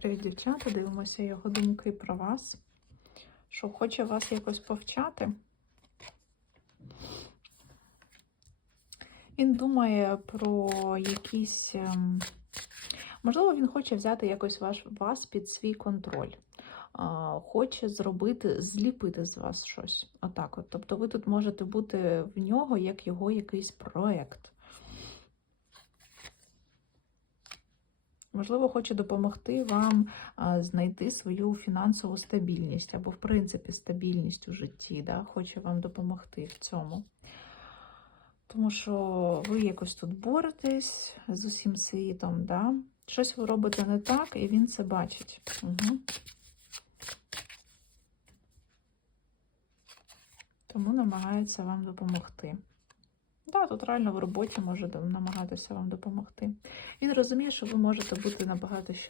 Привіт, дівчата. Дивимося його думки про вас. Що хоче вас якось повчати. Він думає про якісь. ем, Можливо, він хоче взяти якось ваш, вас під свій контроль. А, Хоче зробити, зліпити з вас щось. Отак от. Тобто ви тут можете бути в нього як його якийсь проект. Можливо, хоче допомогти вам знайти свою фінансову стабільність або, в принципі, стабільність у житті. Да? Хоче вам допомогти в цьому. Тому що ви якось тут боретесь з усім світом, да? щось ви робите не так, і він це бачить. Угу. Тому намагається вам допомогти. Да, тут реально в роботі може намагатися вам допомогти. Він розуміє, що ви можете бути набагато щасливіші.